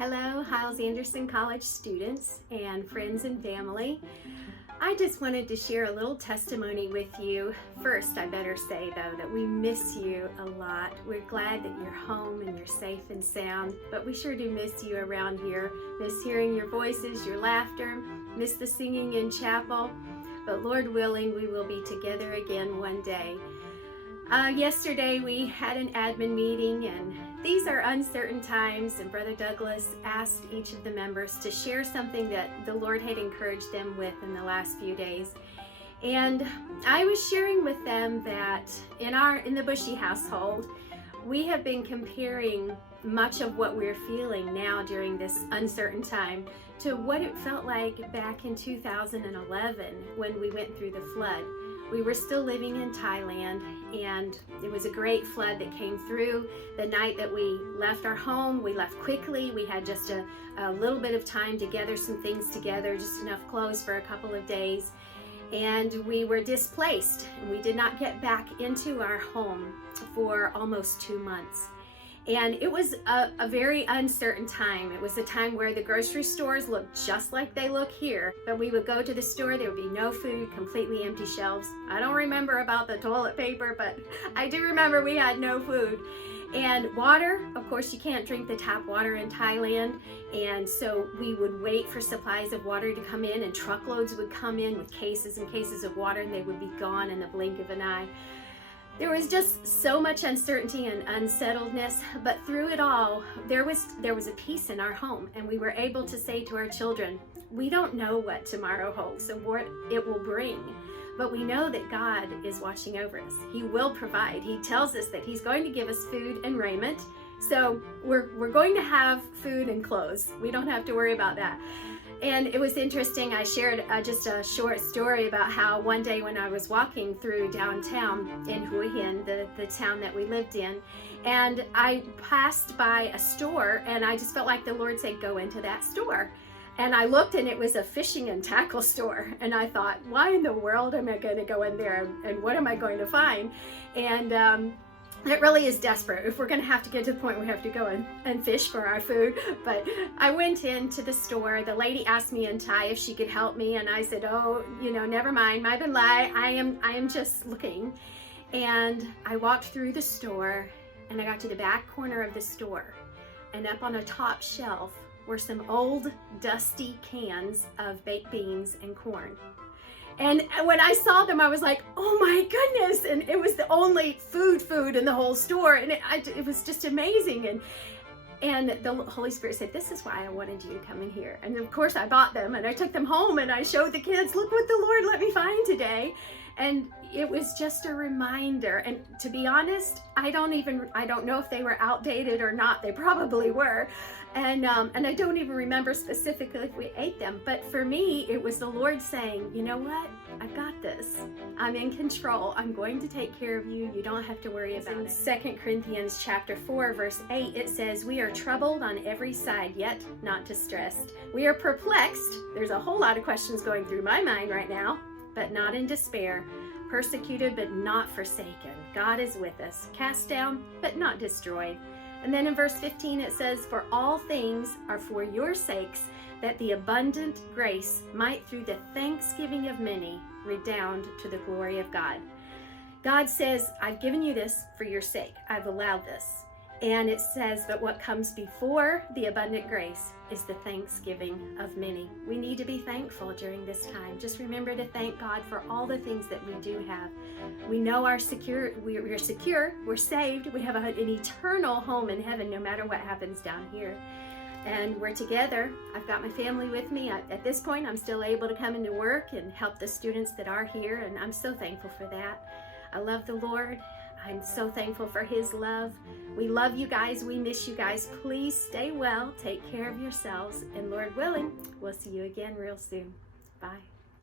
Hello, Hiles Anderson College students and friends and family. I just wanted to share a little testimony with you. First, I better say though that we miss you a lot. We're glad that you're home and you're safe and sound, but we sure do miss you around here. Miss hearing your voices, your laughter, miss the singing in chapel, but Lord willing, we will be together again one day. Yesterday we had an admin meeting, and these are uncertain times, and Brother Douglas asked each of the members to share something that the Lord had encouraged them with in the last few days. And I was sharing with them that in the Bosje household, we have been comparing much of what we're feeling now during this uncertain time to what it felt like back in 2011 when we went through the flood. We were still living in Thailand, and it was a great flood that came through. The night that we left our home, we left quickly. We had just a little bit of time to gather some things together, just enough clothes for a couple of days. And we were displaced. We did not get back into our home for almost 2 months. And it was a very uncertain time. It was a time where the grocery stores looked just like they look here. But we would go to the store, there would be no food, completely empty shelves. I don't remember about the toilet paper, but I do remember we had no food. And water, of course, you can't drink the tap water in Thailand. And so we would wait for supplies of water to come in, and truckloads would come in with cases and cases of water, and they would be gone in the blink of an eye. There was just so much uncertainty and unsettledness, but through it all, there was a peace in our home, and we were able to say to our children, we don't know what tomorrow holds and what it will bring, but we know that God is watching over us. He will provide. He tells us that He's going to give us food and raiment, so we're going to have food and clothes. We don't have to worry about that. And it was interesting, I shared just a short story about how one day when I was walking through downtown in Hue Hin, the town that we lived in, and I passed by a store, and I just felt like the Lord said, go into that store. And I looked, and it was a fishing and tackle store. And I thought, why in the world am I going to go in there, and what am I going to find? And it really is desperate if we're going to have to get to the point where we have to go and fish for our food. But I went into the store. The lady asked me in Thai if she could help me, and I said, oh, never mind, mai ben lai, I am just looking. And I walked through the store, and I got to the back corner of the store, and up on a top shelf were some old dusty cans of baked beans and corn. And when I saw them, I was like, oh my goodness. And it was the only food in the whole store. And it was just amazing. And the Holy Spirit said, this is why I wanted you to come in here. And of course I bought them, and I took them home, and I showed the kids, look what the Lord let me find today. And it was just a reminder. And to be honest, I don't know if they were outdated or not. They probably were. And I don't even remember specifically if we ate them. But for me, it was the Lord saying, you know what? I've got this. I'm in control. I'm going to take care of you. You don't have to worry about it. In 2 Corinthians chapter 4, verse 8, it says, we are troubled on every side, yet not distressed. We are perplexed. There's a whole lot of questions going through my mind right now, but not in despair. Persecuted, but not forsaken. God is with us. Cast down, but not destroyed. And then in verse 15 it says, for all things are for your sakes, that the abundant grace might through the thanksgiving of many redound to the glory of God. God says, I've given you this for your sake. I've allowed this. And it says, but what comes before the abundant grace is the thanksgiving of many. We need to be thankful during this time. Just remember to thank God for all the things that we do have. We know we're secure, we're saved, we have an eternal home in heaven no matter what happens down here. And we're together. I've got my family with me. At this point, I'm still able to come into work and help the students that are here, and I'm so thankful for that. I love the Lord. I'm so thankful for His love. We love you guys. We miss you guys. Please stay well. Take care of yourselves. And Lord willing, we'll see you again real soon. Bye.